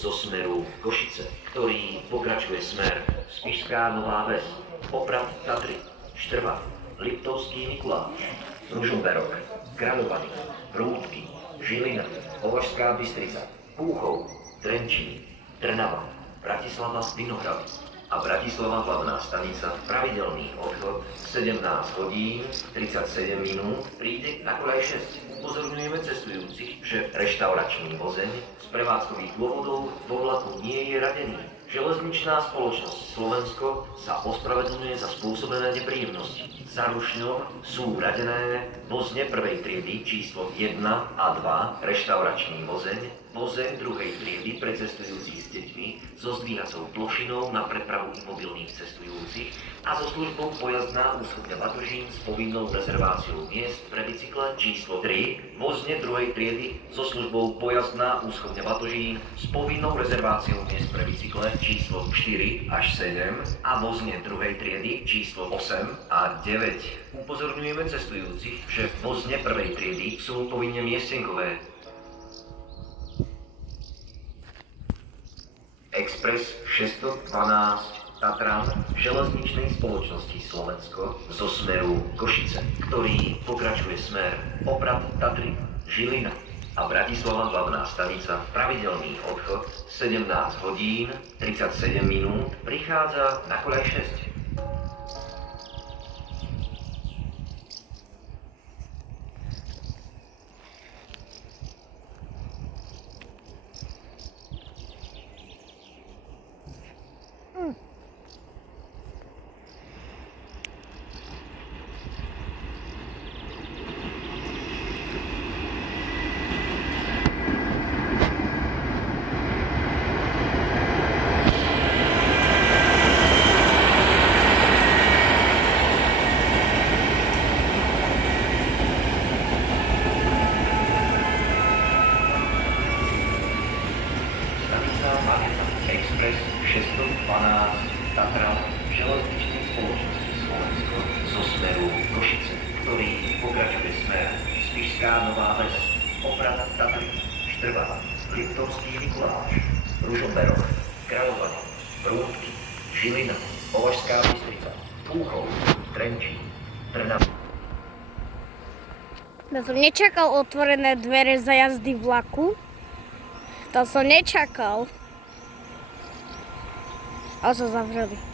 zo smeru Košice, ktorý pokračuje smer Spišská Nová Ves, Poprad Tatry, Štrba, Liptovský Mikuláš, Ružomberok, Kráľovany, Prúdky, Žilina, Považská Bystrica, Púchov, Trenčín, Trnava, Bratislava Vinohrady a Bratislava hlavná stanica. Pravidelný odchod 17 hodín 37 minút, príde na koľaj 6. Upozorňujeme cestujúcich, že reštauračný vozeň z prevádzkových dôvodov vo vlaku nie je radený. Železničná spoločnosť Slovensko sa ospravedlňuje za spôsobené nepríjemnosti. Za Rušňom sú radené vozne prvej triedy číslo 1 a 2, reštauračný vozeň druhej triedy pre cestujúcich s deťmi so zdvíhacou plošinou na prepravu imobilných cestujúcich a so službou pojazdná úschovňa Batožín s povinnou rezerváciou miest pre bicykle číslo 3, vozne druhej triedy so službou pojazdná úschovňa Batožín s povinnou rezerváciou miest pre bicykle číslo 4 až 7 a vozne druhej triedy číslo 8 a 9. Upozorňujeme cestujúcich, že vozne prvej triedy sú povinne miestenkové. Express 612 Tatran železničnej spoločnosti Slovensko zo smeru Košice, ktorý pokračuje smer Poprad Tatry, Žilina a Bratislava hlavná stanica. Pravidelný odchod 17 hodín 37 minút, prichádza na koľaj 6. Express 612 Tatran železničnej spoločnosti Slovensko zo smeru Košice, ktorý pokračuje smer Spišská Nová Ves, Poprad Tatry, Štrba, Liptovský Mikuláš, Ružomberok, Kráľovany, Prúdky, Žilina, Považská Bystrica, Púchov, Trenčín, Trnava. Ja som nečakal otvorené dvere za jazdy vlaku. To som nečakal. A sa zavreli.